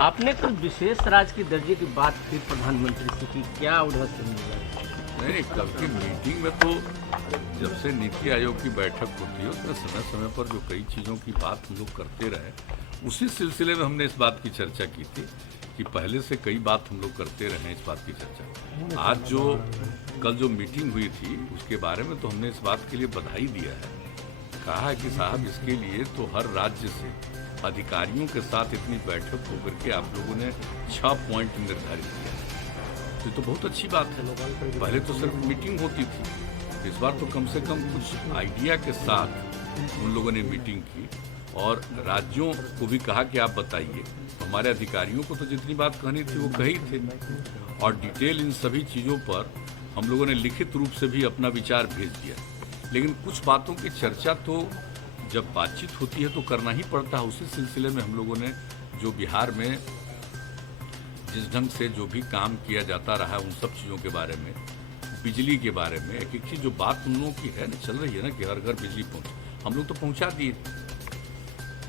आपने कुछ विशेष राज्य की दर्जे की बात फिर प्रधानमंत्री से की, क्या उधर से मिला? नहीं, कल की मीटिंग में तो जब से नीति आयोग की बैठक होती है उसमें समय समय पर जो कई चीज़ों की बात हम लोग करते रहे, उसी सिलसिले में हमने इस बात की चर्चा की थी कि पहले से कई बात हम लोग करते रहे हैं इस बात की चर्चा। आज जो कल जो मीटिंग हुई थी उसके बारे में तो हमने इस बात के लिए बधाई दिया है, कहा है कि साहब इसके लिए तो हर राज्य से अधिकारियों के साथ इतनी बैठक होकर के आप लोगों ने 6 पॉइंट निर्धारित किया है, तो ये तो बहुत अच्छी बात है। पहले तो सिर्फ मीटिंग होती थी, इस बार तो कम से कम कुछ आइडिया के साथ उन लोगों ने मीटिंग की और राज्यों को भी कहा कि आप बताइए। हमारे अधिकारियों को तो जितनी बात कहनी थी वो कही थे और डिटेल इन सभी चीज़ों पर हम लोगों ने लिखित रूप से भी अपना विचार भेज दिया। लेकिन कुछ बातों की चर्चा तो जब बातचीत होती है तो करना ही पड़ता है। उसी सिलसिले में हम लोगों ने जो बिहार में जिस ढंग से जो भी काम किया जाता रहा उन सब चीज़ों के बारे में, बिजली के बारे में, एक एक चीज़ जो बात उन लोगों की है ना चल रही है ना कि हर घर बिजली पहुँचे, हम लोग तो पहुँचा दिए।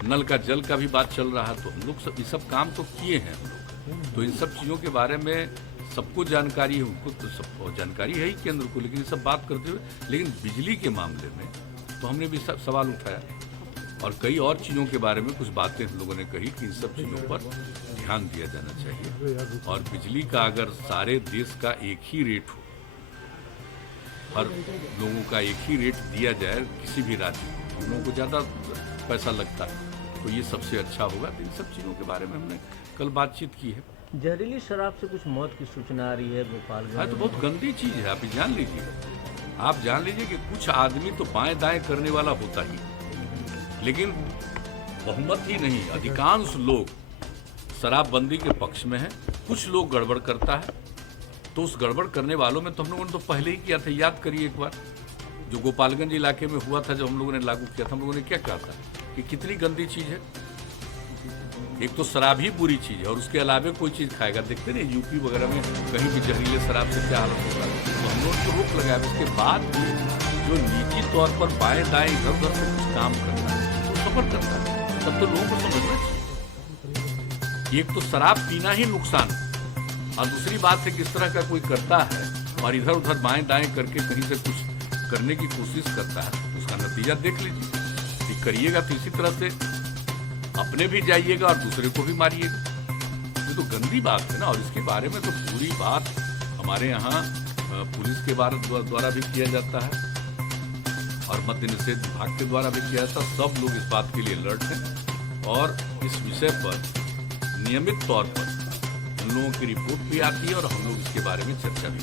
नल का जल का भी बात चल रहा है, तो हम लोग ये सब काम तो किए हैं हम लोग। तो इन सब चीज़ों के बारे में सबको जानकारी है, उनको तो सब जानकारी है ही केंद्र को, लेकिन ये सब बात करते हुए लेकिन बिजली के मामले में तो हमने भी सब सवाल उठाया और कई और चीज़ों के बारे में कुछ बातें हम लोगों ने कही कि इन सब चीज़ों पर ध्यान दिया जाना चाहिए और बिजली का अगर सारे देश का एक ही रेट हो, हर लोगों का एक ही रेट दिया जाए किसी भी राज्य को, उन लोगों को ज़्यादा पैसा लगता है तो ये सबसे अच्छा होगा। तो इन सब चीज़ों के बारे में हमने कल बातचीत की है। जहरीली शराब से कुछ मौत की सूचना आ रही है गोपालगंज। हाँ, तो बहुत गंदी चीज़ है, आप जान लीजिए। आप जान लीजिए कि कुछ आदमी तो बाएं दाएं करने वाला होता ही, लेकिन बहुमत ही नहीं, अधिकांश लोग शराबबंदी के पक्ष में हैं। कुछ लोग गड़बड़ करता है, तो उस गड़बड़ करने वालों में तो हम लोगों ने तो पहले ही किया था। याद करिए एक बार जो गोपालगंज इलाके में हुआ था, जब हम लोगों ने लागू किया था, हम लोगों ने क्या कहा था कि कितनी गंदी चीज़ है। एक तो शराब ही बुरी चीज़ है और उसके अलावे कोई चीज़ खाएगा, देखते नहीं यूपी वगैरह में कहीं भी जहरीले शराब से क्या हालत होता है। तो हम लोगों ने रोक लगाया। उसके बाद भी जो निजी तौर पर बाएं दाएं इधर उधर से कुछ काम करता है तो सफर करता है, तब तो लोगों को समझना चाहिए। एक तो शराब पीना ही नुकसान और दूसरी बात है किस तरह का कोई करता है और इधर उधर बाएं दाएं करके कहीं से कुछ करने की कोशिश करता है, उसका नतीजा देख लीजिए। करिएगा तो इसी तरह से अपने भी जाइएगा और दूसरे को भी मारिएगा। ये तो गंदी बात है ना। और इसके बारे में तो पूरी बात हमारे यहाँ पुलिस के द्वारा भी किया जाता है और मद्य निषेध विभाग के द्वारा भी किया जाता है। सब लोग इस बात के लिए अलर्ट हैं और इस विषय पर नियमित तौर पर हम लोगों की रिपोर्ट भी आती है और हम लोग इसके बारे में चर्चा भी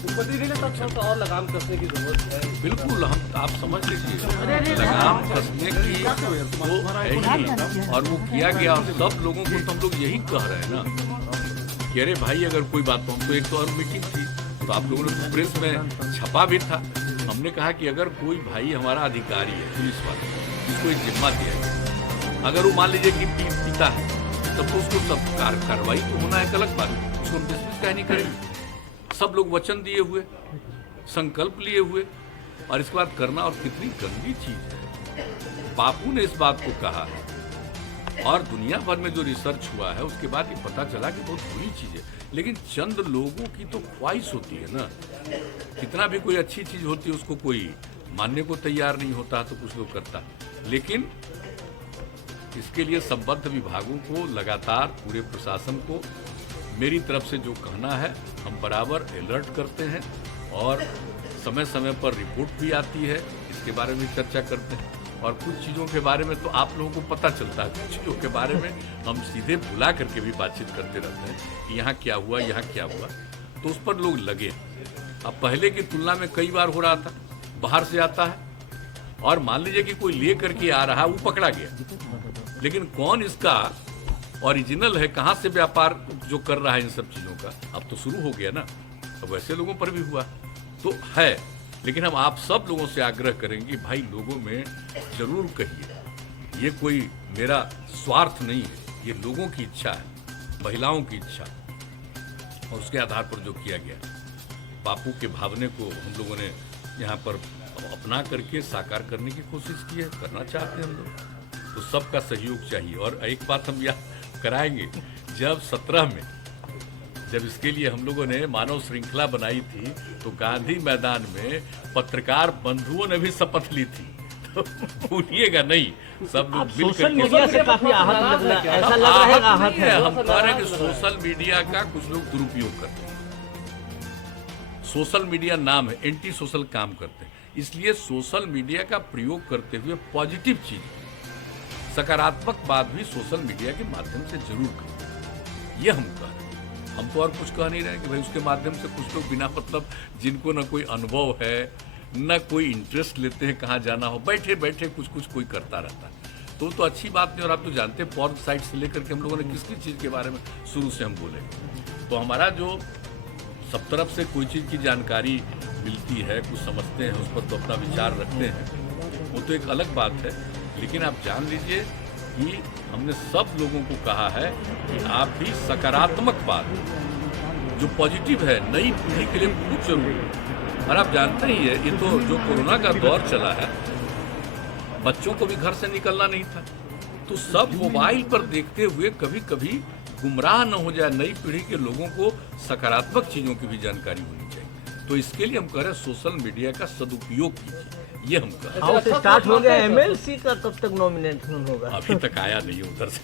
और लगाम कसने की जरूरत है। बिल्कुल, हम आप समझ लीजिए लगाम कसने की तो है ही और वो किया गया और सब लोगों को तो हम लोग यही कह रहे हैं ना कि अरे भाई अगर कोई बात तो हमको एक तो और मीटिंग थी तो आप लोगों ने प्रेस में छपा भी था। हमने कहा कि अगर कोई भाई हमारा अधिकारी है पुलिस वाला जिसको एक जिम्मा दिया है, अगर वो मान लीजिए कि पीता है तब तो उसको सब कार्रवाई तो होना है, अलग बात, उसको डिसमिस कहीं नहीं करेंगे। सब लोग वचन दिए हुए, संकल्प लिए हुए और इसके बाद करना, और कितनी गंदी चीज है। बापू ने इस बात को कहा है और दुनिया भर में जो रिसर्च हुआ है उसके बाद ये पता चला कि बहुत बुरी चीज है। लेकिन चंद लोगों की तो ख्वाहिश होती है ना, कितना भी कोई अच्छी चीज होती है उसको कोई मानने को तैयार नहीं होता तो कुछ लोग करता। लेकिन इसके लिए संबद्ध विभागों को लगातार पूरे प्रशासन को मेरी तरफ से जो कहना है हम बराबर अलर्ट करते हैं और समय समय पर रिपोर्ट भी आती है, इसके बारे में चर्चा करते हैं। और कुछ चीज़ों के बारे में तो आप लोगों को पता चलता है, कुछ चीज़ों के बारे में हम सीधे बुला करके भी बातचीत करते रहते हैं कि यहाँ क्या हुआ, यहाँ क्या हुआ, तो उस पर लोग लगे। अब पहले की तुलना में कई बार हो रहा था, बाहर से आता है और मान लीजिए कि कोई ले करके आ रहा है, वो पकड़ा गया, लेकिन कौन इसका ओरिजिनल है, कहाँ से व्यापार जो कर रहा है इन सब चीज़ों का, अब तो शुरू हो गया ना। अब वैसे लोगों पर भी हुआ तो है, लेकिन हम आप सब लोगों से आग्रह करेंगे भाई लोगों में जरूर कहिए, ये कोई मेरा स्वार्थ नहीं है, ये लोगों की इच्छा है, महिलाओं की इच्छा, और उसके आधार पर जो किया गया बापू के भावने को हम लोगों ने यहाँ पर अपना करके साकार करने की कोशिश की है, करना चाहते हैं हम लोग, तो सबका सहयोग चाहिए। और एक बात हम कराएंगे। जब 17 में जब इसके लिए हम लोगों ने मानव श्रृंखला बनाई थी तो गांधी मैदान में पत्रकार बंधुओं ने भी शपथ ली थी, तो भूलिएगा नहीं, सब लोग मिल सोशल करके मीडिया से काफी आहत लग रहा है, ऐसा लग रहा है आहत है। हम कह रहे हैं कि सोशल मीडिया का कुछ लोग दुरुपयोग करते हैं। सोशल मीडिया नाम है, एंटी सोशल काम करते हैं, इसलिए सोशल मीडिया का प्रयोग करते हुए पॉजिटिव चीज, सकारात्मक बात भी सोशल मीडिया के माध्यम से जरूर करें, ये हम कह रहे हैं। हम तो और कुछ कह नहीं रहे कि भाई उसके माध्यम से कुछ लोग बिना मतलब जिनको ना कोई अनुभव है न कोई इंटरेस्ट लेते हैं कहाँ जाना हो, बैठे बैठे कुछ कुछ कोई करता रहता है, तो अच्छी बात नहीं। और आप तो जानते हैं पॉर्न साइट से लेकर के हम लोगों ने किस किस चीज़ के बारे में शुरू से हम बोले, तो हमारा जो सब तरफ से कोई चीज़ की जानकारी मिलती है, कुछ समझते हैं, उस पर तो अपना विचार रखते हैं, वो तो एक अलग बात है। लेकिन आप जान लीजिए कि हमने सब लोगों को कहा है कि आप भी सकारात्मक बात जो पॉजिटिव है नई पीढ़ी के लिए बहुत जरूरी है। और आप जानते ही है, ये तो जो कोरोना का दौर चला है, बच्चों को भी घर से निकलना नहीं था, तो सब मोबाइल पर देखते हुए कभी कभी गुमराह न हो जाए। नई पीढ़ी के लोगों को सकारात्मक चीज़ों की भी जानकारी होनी चाहिए, तो इसके लिए हम कह रहे हैं सोशल मीडिया का सदुपयोग कीजिए, ये हम कह रहे हैं। हाउस स्टार्ट हो गया, एमएलसी का कब तक नॉमिनेशन होगा? अभी तक आया नहीं उधर से।